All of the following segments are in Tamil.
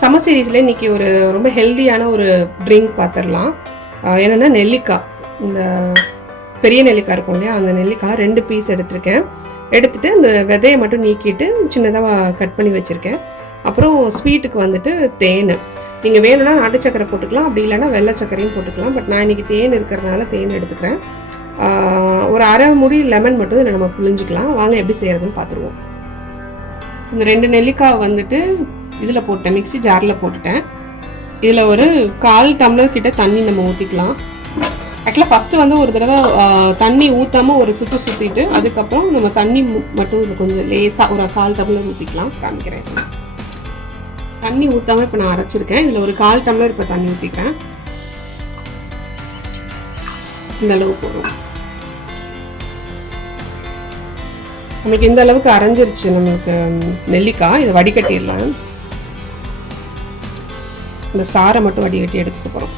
சம்மர் சீரீஸில் இன்றைக்கி ஒரு ரொம்ப ஹெல்த்தியான ஒரு ட்ரிங்க் பார்த்துடலாம். என்னென்னா நெல்லிக்காய், இந்த பெரிய நெல்லிக்காய் இருக்கும் இல்லையா, அந்த நெல்லிக்காய் 2 பீஸ் எடுத்திருக்கேன். எடுத்துகிட்டு அந்த விதையை மட்டும் நீக்கிட்டு சின்னதாக கட் பண்ணி வச்சுருக்கேன். அப்புறம் ஸ்வீட்டுக்கு வந்துட்டு தேன், நீங்கள் வேணும்னா நாட்டு சக்கரை போட்டுக்கலாம், அப்படி இல்லைன்னா வெள்ளை சக்கரையும் போட்டுக்கலாம். பட் நான் இன்றைக்கி தேன் இருக்கிறதுனால தேன் எடுத்துக்கிறேன். ஒரு அரை மூடி லெமன் மட்டும் இதில் நம்ம புழிஞ்சிக்கலாம். வாங்க எப்படி செய்கிறதுன்னு பார்த்துருவோம். இந்த 2 நெல்லிக்காய் வந்துட்டு இதில் போட்டேன், மிக்ஸி ஜாரில் போட்டுட்டேன். இதில் ஒரு 1/4 டம்ளர் கிட்ட தண்ணி நம்ம ஊற்றிக்கலாம். ஆக்சுவலாக ஃபஸ்ட்டு வந்து ஒரு தடவை தண்ணி ஊற்றாமல் ஒரு சுற்றிட்டு அதுக்கப்புறம் நம்ம தண்ணி மட்டும் இதில் கொஞ்சம் லேசாக ஒரு 1/4 டம்ளர் ஊற்றிக்கலாம். காமிக்கிறேன். தண்ணி ஊற்றாமல் இப்போ நான் அரைச்சிருக்கேன். இதில் ஒரு 1/4 டம்ளர் இப்போ தண்ணி ஊற்றிக்கிறேன். இந்த அளவு போதும். நமக்கு இந்த அளவுக்கு அரைஞ்சிருச்சு நமக்கு நெல்லிக்காய். இதை வடிகட்டிடலாம். இந்த சாரை மட்டும் வடிகட்டி எடுத்துக்க போகிறோம்.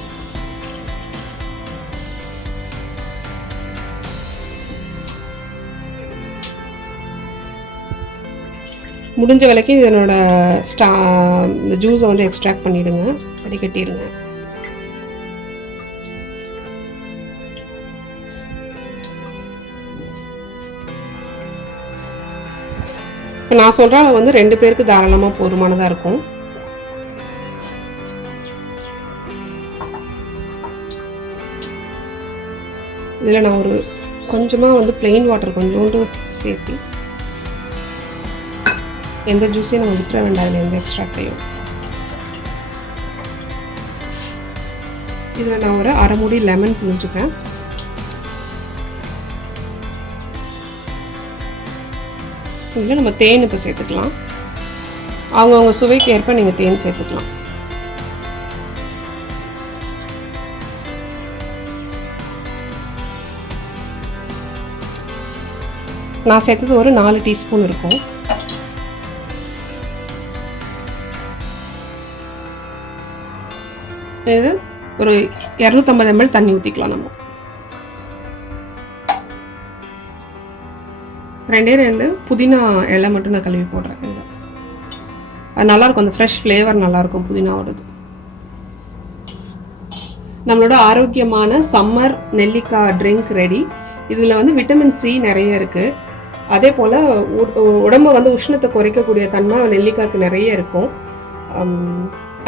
முடிஞ்ச வரைக்கும் இதனோட இந்த ஜூஸை வந்து எக்ஸ்ட்ராக்ட் பண்ணிவிடுங்க, வடிகட்டிடுங்க. இப்போ நான் சொல்கிற அளவு வந்து 2 பேருக்கு தாராளமாக போதுமானதாக இருக்கும். இதில் நான் ஒரு கொஞ்சமாக வந்து பிளெயின் வாட்டர் கொஞ்சோண்டு சேர்த்து, எந்த ஜூஸையும் நம்ம விட்டுற வேண்டாம், இல்லை எந்த எக்ஸ்ட்ராக்டையும். இதில் நான் ஒரு அரை மூடி லெமன் புழிஞ்சுக்கிறேன். இதில் நம்ம தேன் இப்போ சேர்த்துக்கலாம். அவங்கவுங்க சுவைக்கு ஏற்ப நீங்கள் தேன் சேர்த்துக்கலாம். நான் சேர்த்தது ஒரு 4 டீஸ்பூன் இருக்கும். இது ஒரு 250 ml தண்ணி ஊற்றிக்கலாம். நம்ம 2 புதினா இலை மட்டும் நான் கழுவி போடுறேன். அது நல்லாயிருக்கும், அந்த ஃப்ரெஷ் ஃப்ளேவர் நல்லாயிருக்கும் புதினாவோடது. நம்மளோட ஆரோக்கியமான சம்மர் நெல்லிக்காய் ட்ரிங்க் ரெடி. இதில் வந்து விட்டமின் சி நிறைய இருக்குது. அதே போல் உடம்பை வந்து உஷ்ணத்தை குறைக்கக்கூடிய தன்மை நெல்லிக்காய்க்கு நிறைய இருக்கும்.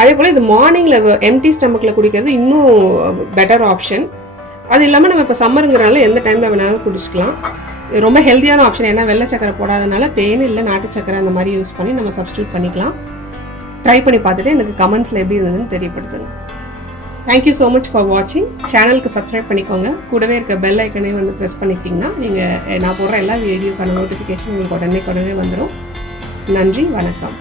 அதே போல் இது மார்னிங்கில் எம்டி ஸ்டமக்கில் குடிக்கிறது இன்னும் பெட்டர் ஆப்ஷன். அது இல்லாமல் நம்ம இப்போ சம்மருங்கிறனால எந்த டைமில் வேணாலும் குடிச்சிக்கலாம். ரொம்ப ஹெல்த்தியான ஆப்ஷன். ஏன்னா வெள்ளை சக்கரை போடாதனால தேன் இல்லை நாட்டு சக்கரை அந்த மாதிரி யூஸ் பண்ணி நம்ம சப்ஸ்டியூட் பண்ணிக்கலாம். ட்ரை பண்ணி பார்த்துட்டு எனக்கு கமெண்ட்ஸில் எப்படி இருந்ததுன்னு தெரியப்படுத்துங்க. தேங்க்யூ ஸோ மச் ஃபார் வாட்சிங். சேனலுக்கு சப்ஸ்கிரைப் பண்ணிக்கோங்க. கூடவே இருக்க பெல் ஐக்கனே வந்து ப்ரெஸ் பண்ணிக்கிட்டிங்கன்னா நீங்கள் நான் போடுற எல்லா வீடியோக்கான நோட்டிஃபிகேஷன் உங்களுக்கு உடனே வந்துடும். நன்றி, வணக்கம்.